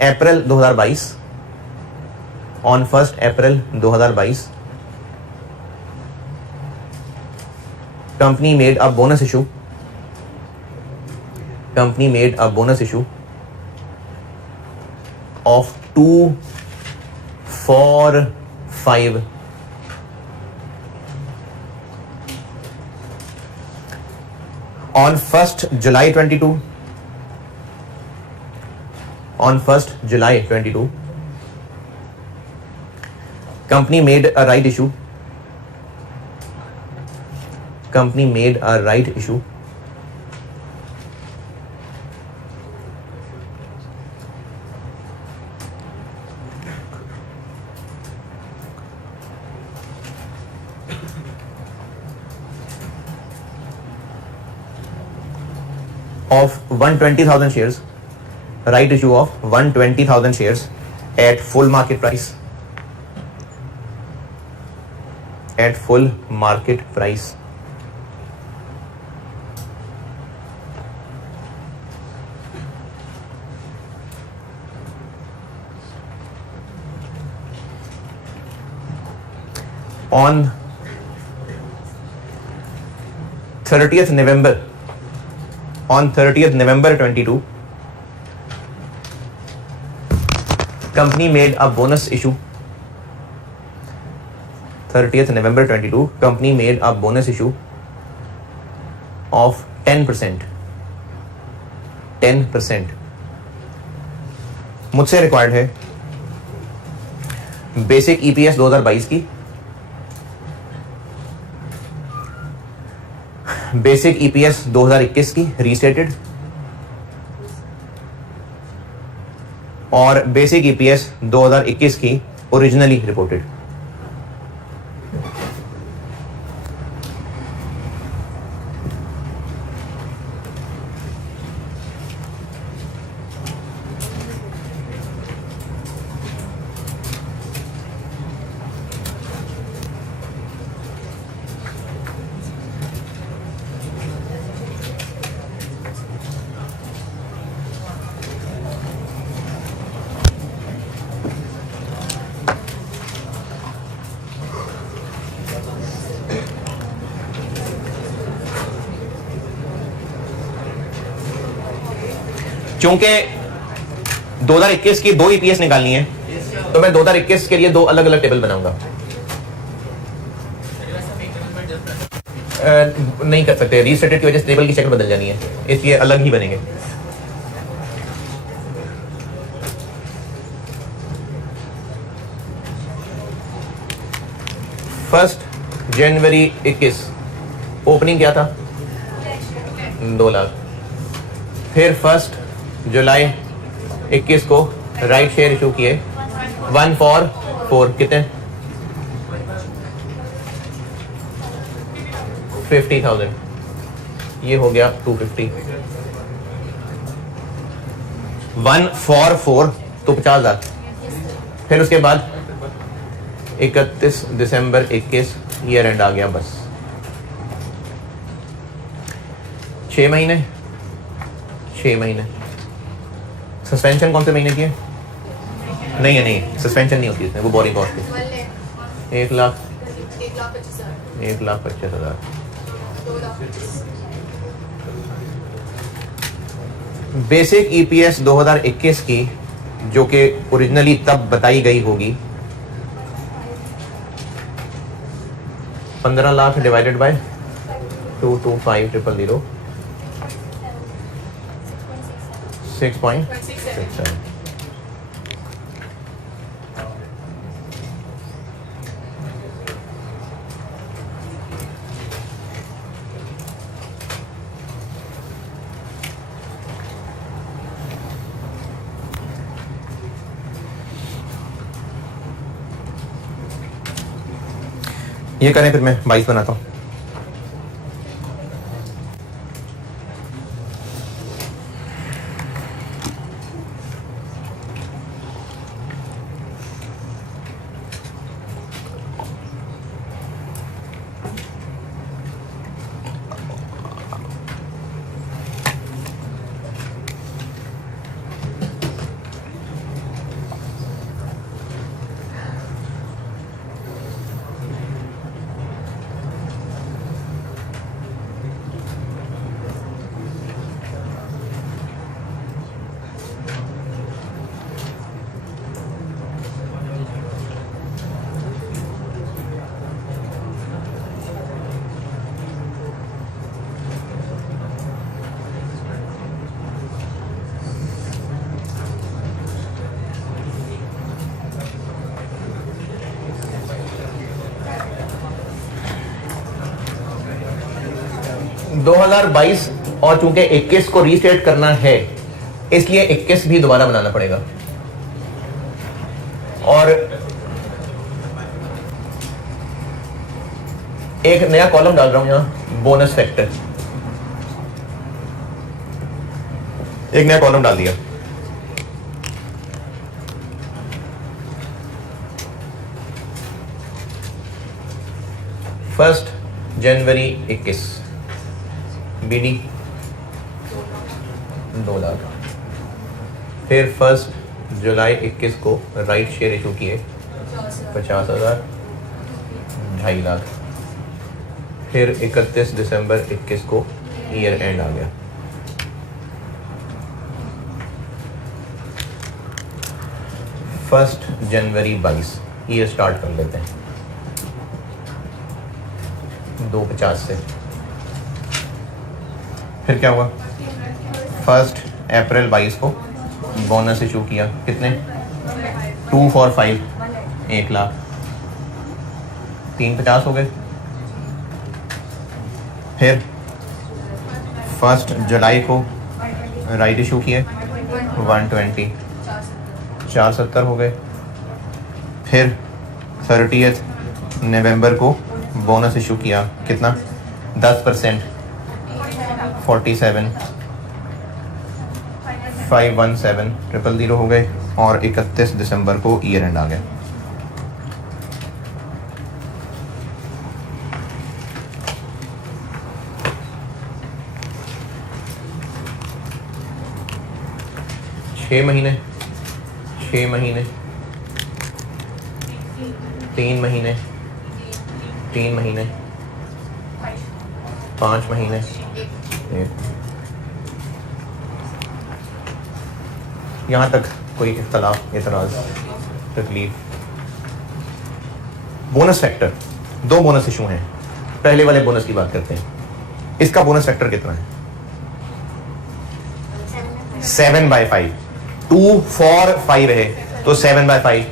April 2022 company made a bonus issue of 245 on 1st July 22 company made a right issue of 120,000 shares, right issue of 120,000 shares at full market price. 30th November, on 30th November 22, company made a bonus issue. 30th November 22, company made a bonus issue of 10%. 10%. मुझसे required है basic EPS 2022 की, basic EPS 2021 की restated, और basic EPS 2021 की originally reported. चूंकि 2021 की 2 EPS निकालनी है, तो मैं 2021 के लिए 2 अलग अलग टेबल बनाऊंगा। नहीं कर सकते, रीस्टेटेड की वजह से टेबल की शक्ल बदल जानी है, इसलिए अलग ही बनेंगे। फर्स्ट जनवरी 21 ओपनिंग क्या था? 2 लाख। फिर 1 जुलाई 21 को राइट शेयर इशू किए 1 for 4, कितने? 50,000। ये हो गया 250। 1 for 4 तो 50,000। फिर उसके बाद 31 दिसंबर 21 ईयर एंड आ गया, बस 6 महीने। 6 महीने। सस्पेंशन कौन से महीने की है? नहीं है, नहीं सस्पेंशन नहीं होती इसमें, वो बोरिंग कॉस्ट है। 1,25,000। बेसिक ईपीएस 2021 की, जो कि ओरिजिनली तब बताई गई होगी, 15 लाख डिवाइडेड बाय 225,000 6.67। ये करें, फिर मैं 22 बनाता हूँ। दो 2022 और चूंकि 21 को रीस्टेट करना है, इसलिए 21 भी दोबारा बनाना पड़ेगा। और एक नया कॉलम डाल रहा हूं यहां, बोनस फैक्टर। एक नया कॉलम डाल दिया। फर्स्ट जनवरी 21 बीडी 2 लाख। फिर 1 जुलाई 21 को राइट शेयर इशू किए 50,000, 2.5 लाख। फिर 31 दिसंबर 21 को ईयर एंड आ गया। फर्स्ट जनवरी 22 ईयर स्टार्ट कर लेते हैं 250 से। फिर क्या हुआ? फर्स्ट अप्रैल 22 को बोनस इशू किया। कितने? 2 for 5 1 लाख, 350 हो गए। फिर फर्स्ट जुलाई को राइट इशू किए 120, 470 हो गए। फिर 30 नवंबर को बोनस इशू किया। कितना? 10%, 47, 517, 000 हो गए। और 31 दिसंबर को ईयर एंड आ गया। छः महीने, 3 महीने, 3 महीने, 5 महीने, 1। यहाँ तक कोई इख्तलाफ, एतराज, तकलीफ? बोनस फैक्टर, 2 बोनस इशू हैं। पहले वाले बोनस की बात करते हैं। इसका बोनस फैक्टर कितना है? 7/5। 2 for 5 है तो 7/5।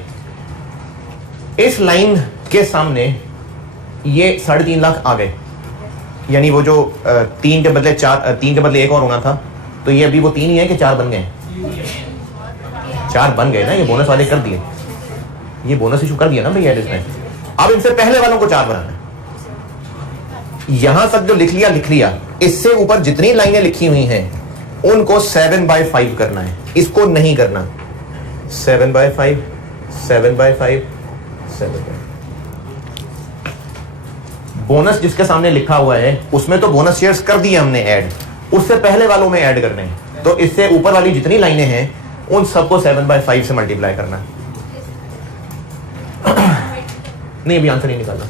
इस लाइन के सामने ये 3.5 लाख आ गए, यानी वो जो 3 के बदले 4, 3 के बदले 1 और होना था, तो ये अभी वो 3 ही है कि 4 बन गए? 4 बन गए ना, ये बोनस वाले कर दिए, ये बोनस इशू कर दिया ना भैया इसमें। अब इनसे पहले वालों को 4 बनाना है। यहां तक जो लिख लिया, इससे ऊपर जितनी लाइनें लिखी हुई हैं उनको 7/5 करना है, इसको नहीं करना। 7/5, 7/5, 7/5। बोनस जिसके सामने लिखा हुआ है उसमें तो बोनस शेयर्स कर दिए हमने ऐड, उससे पहले वालों में ऐड करने हैं। तो इससे ऊपर वाली जितनी लाइनें हैं उन सबको 7/5 से मल्टीप्लाई करना। नहीं, अभी आंसर नहीं निकालना।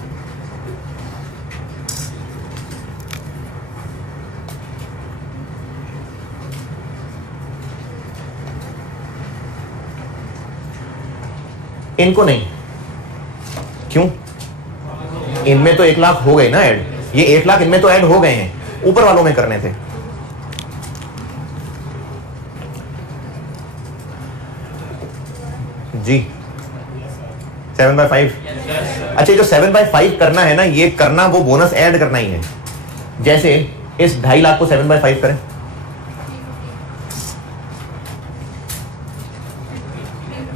इनको नहीं, क्यों? इनमें तो 1 लाख हो गए ना ऐड, ये 1 लाख इनमें तो ऐड हो गए हैं, ऊपर वालों में करने थे। जी 7/5। अच्छा, जो 7/5 करना है ना, ये करना वो बोनस ऐड करना ही है। जैसे इस 2.5 लाख को 7/5 करें,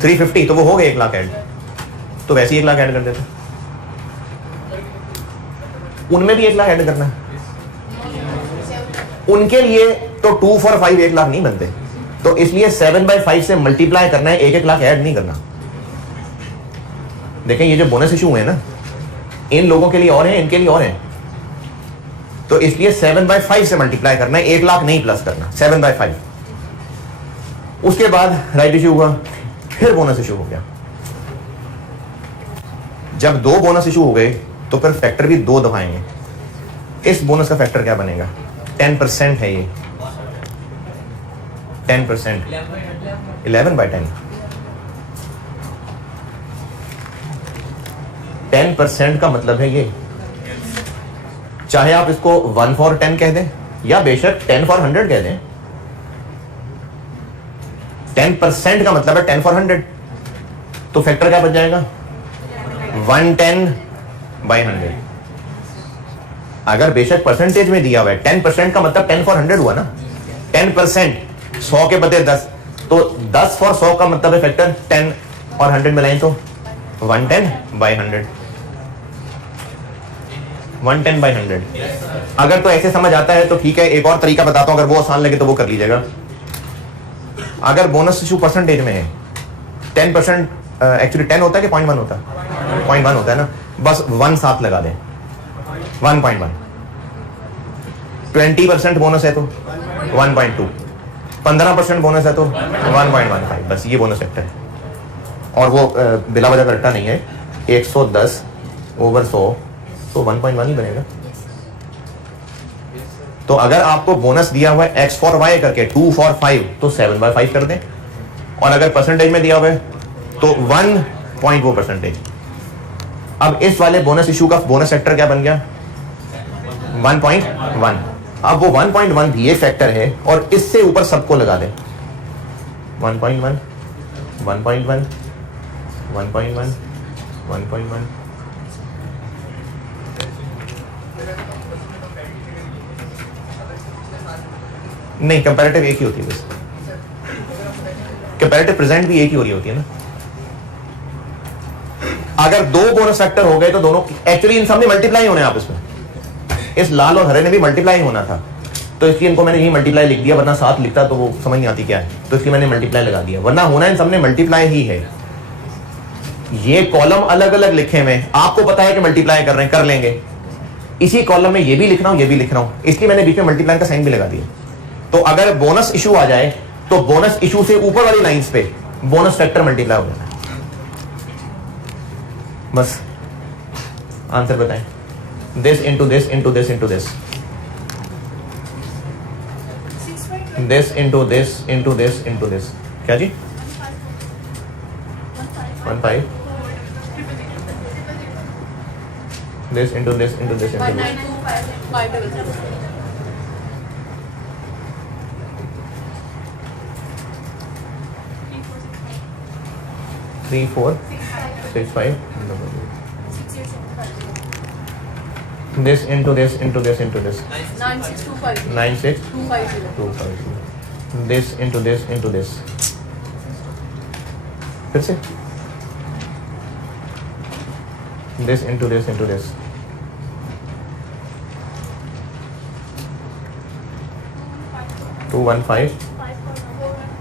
350, तो वो हो गए 1 लाख ऐड, तो वैसे ही 1 लाख ऐड कर देते। उनमें भी 1 लाख ऐड करना है, उनके लिए तो 2 for 5 1 लाख नहीं बनते, तो इसलिए 7/5 से मल्टीप्लाई करना है, 1 लाख ऐड नहीं करना। देखें, ये जो बोनस इशू है ना, इन लोगों के लिए और है, इनके लिए और है, तो इसलिए 7/5 से मल्टीप्लाई करना है, 1 लाख नहीं प्लस करना, 7/5। उसके बाद राइट इशू हुआ, फिर बोनस इशू हो गया। जब 2 बोनस इशू हो गए तो फिर फैक्टर भी 2 दबाएंगे। इस बोनस का फैक्टर क्या बनेगा? 10% है ये, 10%, 11/10। 10% का मतलब है ये, चाहे आप इसको 1 for 10 कह दें या बेशक 10 for 100 कह दें, 10% का मतलब है 10 for 100, तो फैक्टर क्या बच जाएगा? 110/100। अगर बेशक परसेंटेज में दिया हुआ है 10% का मतलब 10 for 100 हुआ ना, 10% 100 के बदले 10, तो 10 for 100 का मतलब है फैक्टर 10 और 100 मिलाएं तो 110/100, 110/100। अगर तो ऐसे समझ आता है तो ठीक है, एक और तरीका बताता हूं, अगर वो आसान लगे तो वो कर लीजिएगा। अगर बोनस इशू परसेंटेज में है 10%, एक्चुअली 10 होता है कि 0.1 होता है? 0.1 होता है ना, बस 1 साथ लगा दें, 1.1। 20% बोनस है तो 1.2, 15% बोनस है तो 1.15, बस ये बोनस फैक्टर है। और वो बिला वजह का रट्टा नहीं है, 110/100 तो 1.1 ही बनेगा। तो अगर आपको बोनस दिया हुआ है x फॉर y करके 2 फॉर 5 तो 7/5 कर दें, और अगर परसेंटेज में दिया हुआ है तो 1.1%। अब इस वाले बोनस इशू का बोनस फैक्टर क्या बन गया? 1.1। अब वो 1.1 भी एक फैक्टर है और इससे ऊपर सबको लगा दें 1.1 1.1 1.1 1.1। नहीं, कंपैरेटिव एक ही होती है बस, कंपैरेटिव प्रेजेंट भी एक ही हो रही होती है ना। अगर दो बोनस फैक्टर हो गए तो दोनों एक्चुअली इन सब में मल्टीप्लाई होने आपस में, इस लाल और हरे ने भी मल्टीप्लाई होना था, तो इसलिए इनको मैंने यही मल्टीप्लाई लिख दिया, वरना साथ लिखता तो वो समझ नहीं आती क्या है, तो इसलिए मैंने मल्टीप्लाई लगा दिया, वरना होना इन सब ने मल्टीप्लाई ही है। ये कॉलम अलग अलग लिखे हुए, आपको पता है कि मल्टीप्लाई कर रहे हैं, कर लेंगे, इसी कॉलम में ये भी लिख रहा हूं, ये भी लिख रहा हूं, इसलिए मैंने बीच में मल्टीप्लाई का साइन भी लगा दिया। तो अगर बोनस इशू आ जाए तो बोनस इशू से ऊपर वाली लाइंस पे बोनस फैक्टर मल्टीप्लाई हो जाता है। बस आंसर बताएं। This into this into this into this, this into this into this into this, क्या जी? 1.5 this into this into this into this 3 4 6 5 this into this into this into this 9625 this into this into this, फिर से this into this into this 215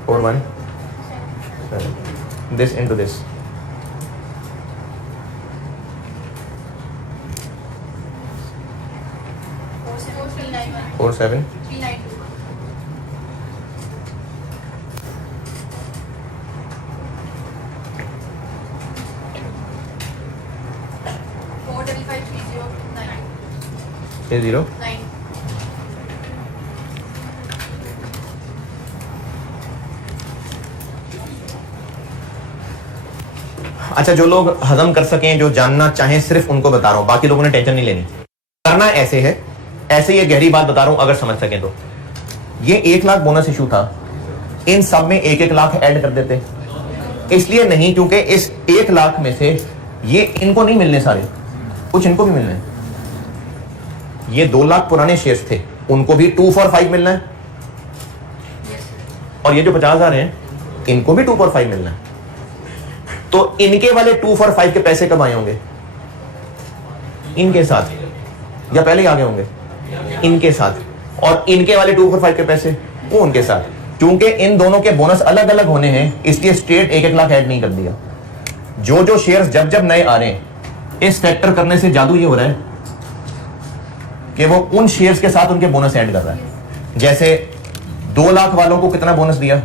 41 this into this 47 0 अच्छा, जो लोग हजम कर सकें, जो जानना चाहें, सिर्फ उनको बता रहा हूं, बाकी लोगों ने टेंशन नहीं लेनी। करना ऐसे है, ऐसे ये गहरी बात बता रहा हूं, अगर समझ सकें तो। ये 1 लाख बोनस इशू था, इन सब में 1-1 लाख ऐड कर देते, इसलिए नहीं क्योंकि इस 1 लाख में से ये इनको नहीं मिलने सारे, कुछ इनको भी मिलने। ये 2 लाख पुराने शेयर्स थे, उनको भी 2 for 5 मिलना है, और ये जो 50,000 हैं इनको भी 2 for 5 मिलना है। तो इनके वाले 2 for 5 के पैसे कब आए होंगे? इनके साथ, या पहले ही आगे होंगे? इनके साथ। और इनके वाले 2 for 5 के पैसे वो उनके साथ। क्योंकि इन दोनों के बोनस अलग अलग होने हैं, इसलिए स्ट्रेट 1-1 लाख ऐड नहीं कर दिया। जो जो शेयर्स जब जब नए आ रहे हैं, इस फैक्टर करने से जादू ये हो रहा है कि वो उन शेयर्स के साथ उनके बोनस ऐड कर रहा है। जैसे 2 लाख वालों को कितना बोनस दिया?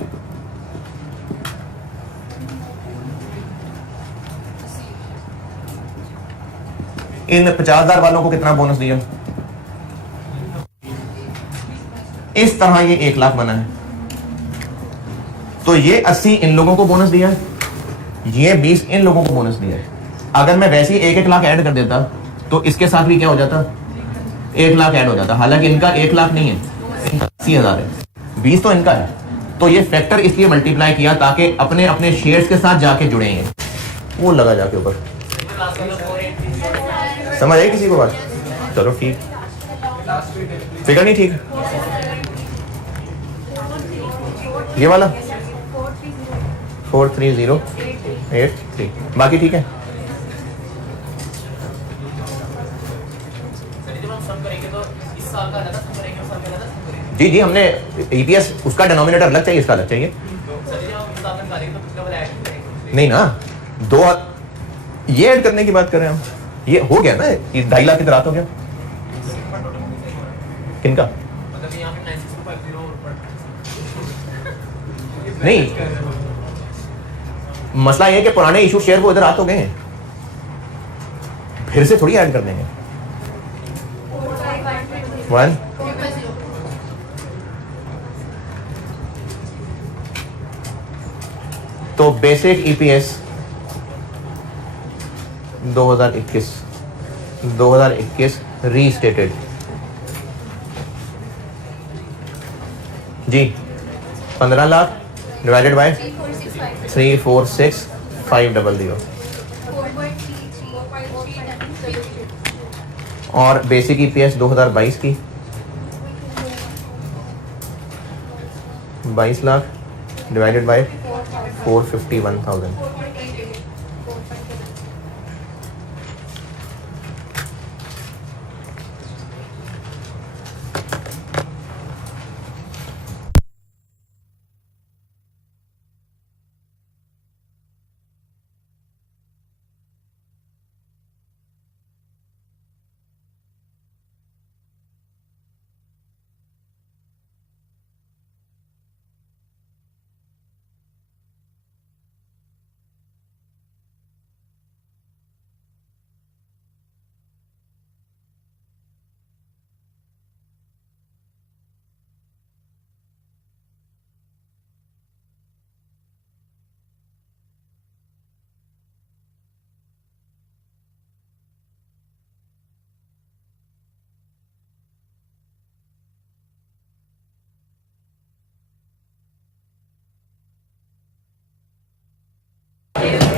इन 50,000 वालों को कितना बोनस दिया? इस तरह ये 1 लाख बना है। तो ये 80 इन लोगों को बोनस दिया है, ये 20 इन लोगों को बोनस दिया है। अगर मैं वैसे ही 1-1 लाख ऐड कर देता तो इसके साथ भी क्या हो जाता? 1 लाख ऐड हो जाता। हालांकि इनका 1 लाख नहीं है, 80,000 है, 20 तो इनका है। तो ये फैक्टर इसलिए मल्टीप्लाई किया ताकि अपने अपने शेयर्स के साथ जाके जुड़ेंगे। वो लगा जाके ऊपर। समझ आई किसी को बात? चलो ठीक, फिगर नहीं ठीक, ये वाला 43083, बाकी ठीक है। जी जी, हमने ईपीएस उसका डिनोमिनेटर अलग चाहिए, इसका अलग चाहिए। नहीं ना, 2 ये ऐड करने की बात कर रहे हैं हम। ये हो गया ना, ये 2.5 लाख की तरह हो गया। किनका? नहीं, मसला ये कि पुराने इशू शेयर वो इधर आ तो गए हैं, फिर से थोड़ी ऐड कर देंगे। 1 तो बेसिक ईपीएस 2021 रीस्टेटेड जी 15 लाख डिवाइडेड बाय 346500 और बेसिक ईपीएस 2022 की 22 लाख डिवाइडेड बाय 451,000।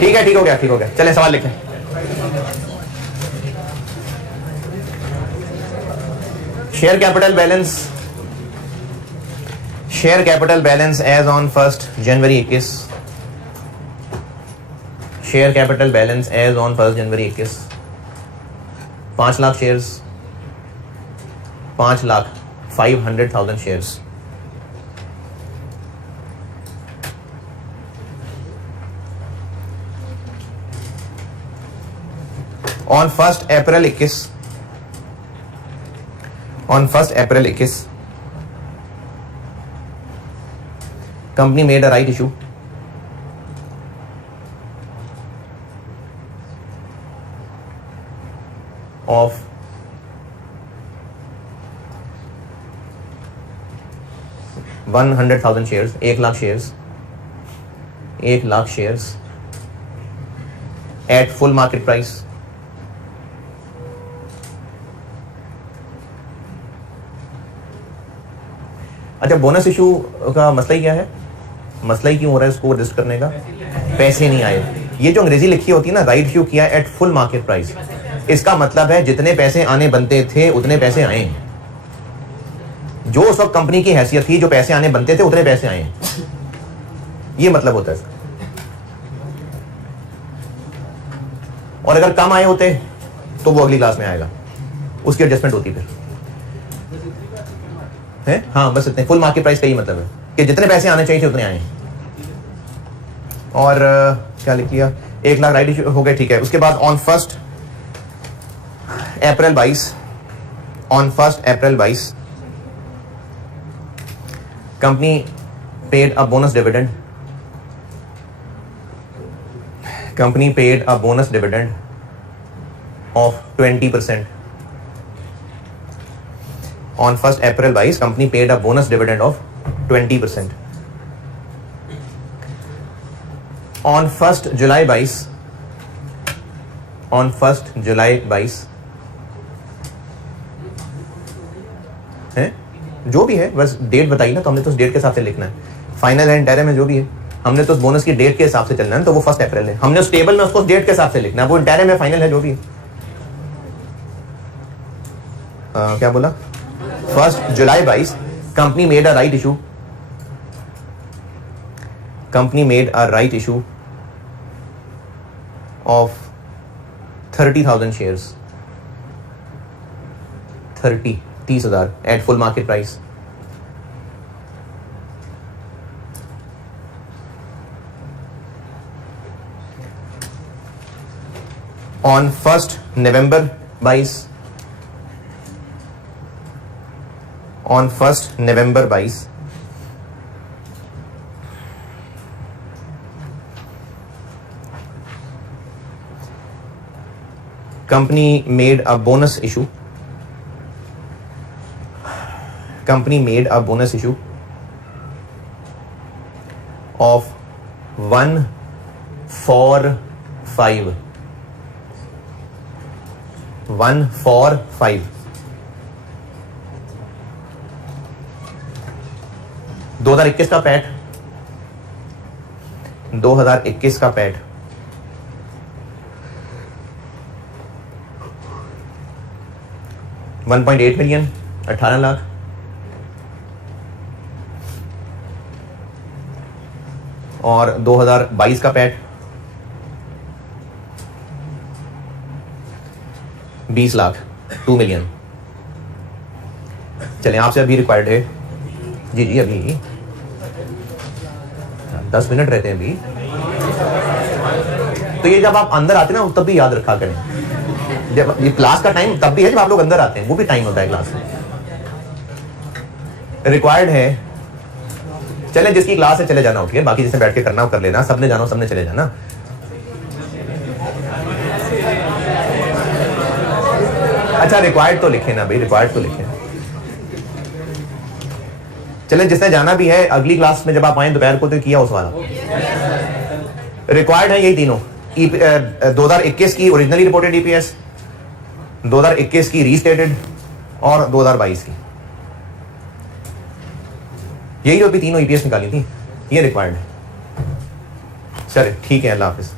ठीक है, ठीक हो गया। चलें सवाल लिखें। Share capital balance as on 1 January 21। Share capital balance as on 1 January 21 5 lakh shares, 5,500,000 shares. On 1 April 21, company made a right issue of 100,000 shares, 1 lakh shares at full market price. अच्छा, bonus issue का मसला ही क्या है? मसला ही क्यों हो रहा है इसको रजिस्टर करने का? पैसे नहीं आए। ये जो अंग्रेजी लिखी होती है ना, राइट इशू किया एट फुल मार्केट प्राइस, इसका मतलब है जितने पैसे आने बनते थे उतने पैसे आए। जो उस वक्त कंपनी की हैसियत थी, जो पैसे आने बनते थे उतने पैसे आए, ये मतलब होता है इसका। और अगर कम आए होते तो वो अगली क्लास में आएगा, उसकी एडजस्टमेंट होती फिर है। हाँ, बस इतने। फुल मार्केट प्राइस का ही मतलब है कि जितने पैसे आने चाहिए थे उतने आए। और क्या लिख दिया? 1 लाख राइट इशू हो गए, ठीक है। उसके बाद on 1 April 22 company paid a bonus dividend. Company paid a bonus dividend of 20%. On 1 April 22, company paid a bonus dividend of 20%. On 1 July 22 है, जो भी है, बस डेट बताई ना, तो हमने तो उस डेट के हिसाब से लिखना है। फाइनल एंड इंटायरम में जो भी है, हमने तो उस बोनस की डेट के हिसाब से चलना है, तो वो 1 अप्रैल है। हमने उस टेबल में उसको डेट के हिसाब से लिखना है। वो इंटायरम में फाइनल है जो भी है। क्या बोला? 1 July 22 company made a right issue. Company made a right issue of 30,000 shares. 30,000 at full market price. On 1 November 22, on 1 November 22, company made a bonus issue. Company made a bonus issue of 1 145 145 2021 का PAT 2021 का PAT 1.8 million 18 lakh और 2022 का PAT 20 lakh 2 million. चलें आपसे अभी required है जी जी अभी 10 minute रहते हैं अभी। तो ये जब आप अंदर आते हैं ना तब भी याद रखा करें, जब ये क्लास का टाइम तब भी है जब आप लोग अंदर आते हैं, वो भी टाइम होता है क्लास में। रिक्वायर्ड है, चले जिसकी क्लास है चले जाना उठ के, बाकी जिसे बैठ के करना हो कर लेना, सबने जाना सबने चले जाना। अच्छा रिक्वायर्ड तो लिखे ना भाई, रिक्वायर्ड तो लिखे। चले जिसने जाना भी है अगली क्लास में जब आप आए दोपहर को तो किया उस वाला। रिक्वायर्ड है यही तीनों, 2021 की ओरिजिनली रिपोर्टेड ईपीएस, 2021 की रीस्टेटेड और 2022 की, यही जो अभी तीनों ईपीएस निकाली थी ये रिक्वायर्ड है। चले ठीक है, अल्लाह हाफिज।